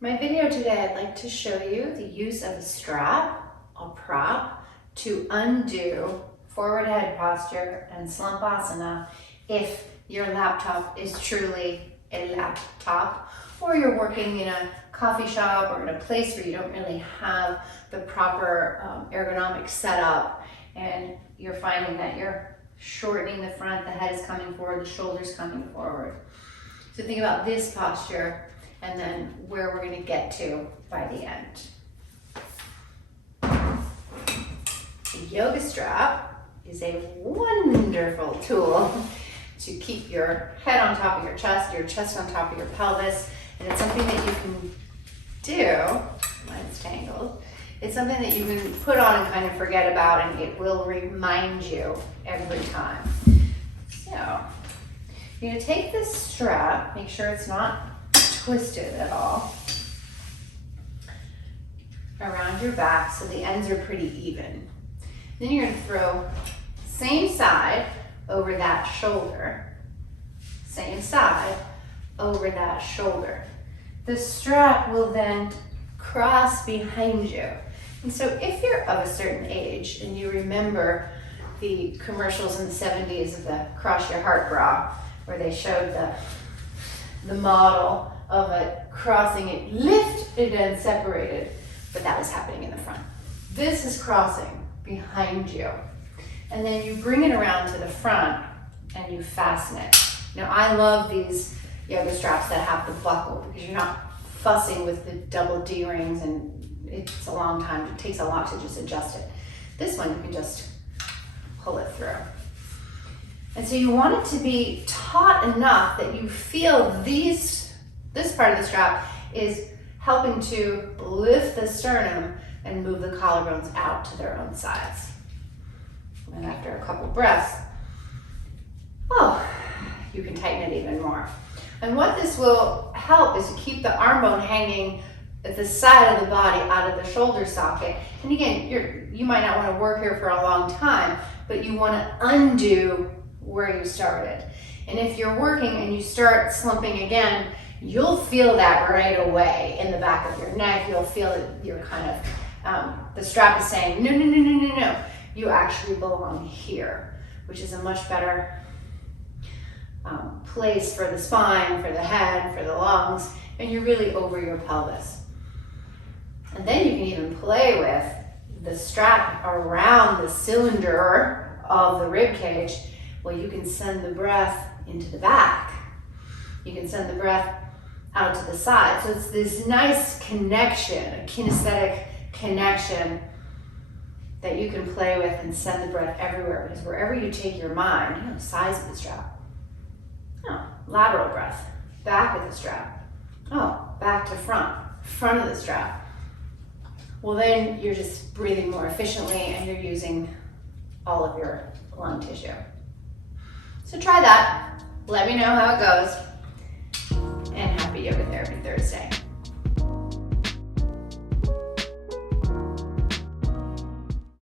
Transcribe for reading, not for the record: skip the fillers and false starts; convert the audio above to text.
My video today, I'd like to show you the use of a strap, a prop, to undo forward head posture and slumpasana if your laptop is truly a laptop, or you're working in a coffee shop or in a place where you don't really have the proper ergonomic setup and you're finding that you're shortening the front, the head is coming forward, the shoulders coming forward. So think about this posture and then where we're going to get to by the end. The yoga strap is a wonderful tool to keep your head on top of your chest on top of your pelvis, and it's something that you can do, mine's tangled, it's something that you can put on and kind of forget about, and it will remind you every time. So, you're going to take this strap, make sure it's not twisted at all, around your back so the ends are pretty even. Then you're going to throw same side over that shoulder, same side over that shoulder. The strap will then cross behind you. And so if you're of a certain age and you remember the commercials in the 70s of the Cross Your Heart bra, where they showed the model of it crossing it, lifted and separated, but that was happening in the front. This is crossing behind you. And then you bring it around to the front and you fasten it. Now I love these yoga straps that have the buckle because you're not fussing with the double D rings and it's a long time, it takes a lot to just adjust it. This one you can just pull it through. And so you want it to be taut enough that you feel this part of the strap is helping to lift the sternum and move the collarbones out to their own sides. And after a couple breaths, you can tighten it even more. And what this will help is to keep the arm bone hanging at the side of the body out of the shoulder socket. And again, you might not want to work here for a long time, but you want to undo where you started. And if you're working and you start slumping again, you'll feel that right away in the back of your neck. You'll feel it, you're kind of, the strap is saying, no, no, no, no, no, no. You actually belong here, which is a much better place for the spine, for the head, for the lungs, and you're really over your pelvis. And then you can even play with the strap around the cylinder of the rib cage. Well, you can send the breath into the back. You can send the breath out to the side. So it's this nice connection, a kinesthetic connection that you can play with and send the breath everywhere, because wherever you take your mind, the size of the strap. Lateral breath, back of the strap. Back to front of the strap. Well, then you're just breathing more efficiently and you're using all of your lung tissue. So try that. Let me know how it goes. And happy Yoga Therapy Thursday.